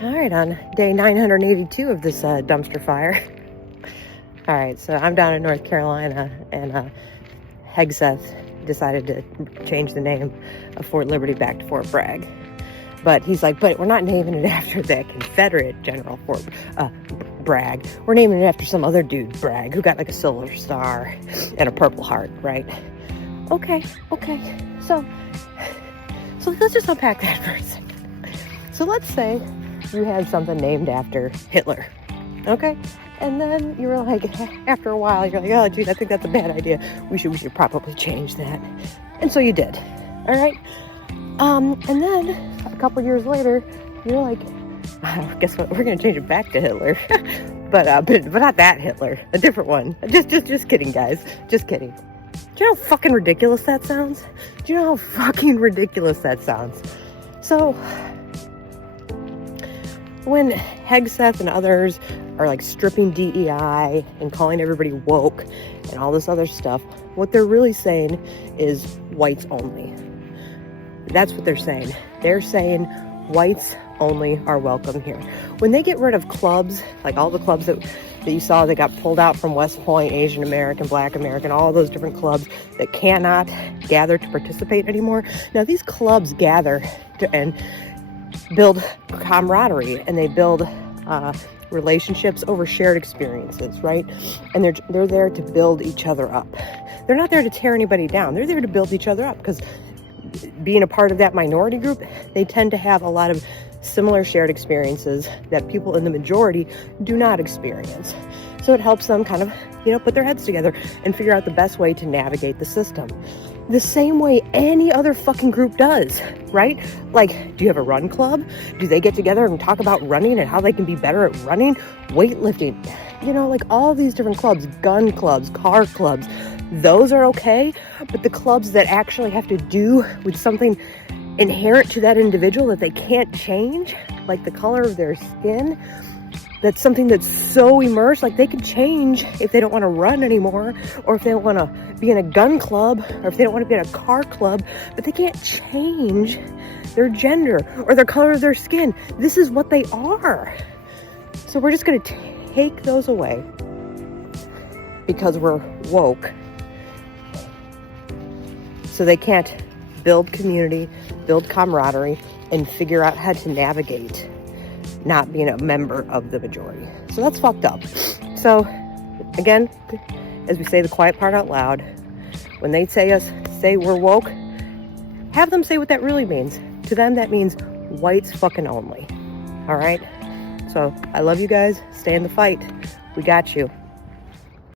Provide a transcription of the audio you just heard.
All right, on day 982 of this dumpster fire. All right, so I'm down in North Carolina, and Hegseth decided to change the name of Fort Liberty back to Fort Bragg. But he's like, but we're not naming it after the Confederate General Fort Bragg. We're naming it after some other dude, Bragg, who got like a silver star and a Purple Heart, right? Okay. So let's just unpack that for a second. So let's say you had something named after Hitler, okay? And then you were like, after a while, you're like, oh, dude, I think that's a bad idea. We should probably change that. And so you did, all right? And then a couple years later, you're like, guess what? We're gonna change it back to Hitler, but not that Hitler, a different one. Just kidding, guys. Just kidding. Do you know how fucking ridiculous that sounds? Do you know how fucking ridiculous that sounds? So when Hegseth and others are like stripping DEI and calling everybody woke and all this other stuff, what they're really saying is whites only. That's what they're saying. They're saying whites only are welcome here. When they get rid of clubs, like all the clubs that you saw that got pulled out from West Point, Asian American, Black American, all those different clubs that cannot gather to participate anymore. Now these clubs gather and build camaraderie, and they build relationships over shared experiences, right? And they're there to build each other up. They're not there to tear anybody down. They're there to build each other up, because being a part of that minority group, they tend to have a lot of similar shared experiences that people in the majority do not experience. So it helps them kind of, put their heads together and figure out the best way to navigate the system. The same way any other fucking group does, right? Like, do you have a run club? Do they get together and talk about running and how they can be better at running? Weightlifting, like all these different clubs, gun clubs, car clubs, those are okay. But the clubs that actually have to do with something inherent to that individual that they can't change, like the color of their skin, that's something that's so immersed, like they can change if they don't want to run anymore, or if they don't want to be in a gun club, or if they don't want to be in a car club, but they can't change their gender or the color of their skin. This is what they are. So we're just going to take those away because we're woke. So they can't build community, build camaraderie, and figure out how to navigate not being a member of the majority. So that's fucked up. So again, as we say the quiet part out loud, when they say we're woke, have them say what that really means. To them, that means whites fucking only. All right? So I love you guys. Stay in the fight. We got you.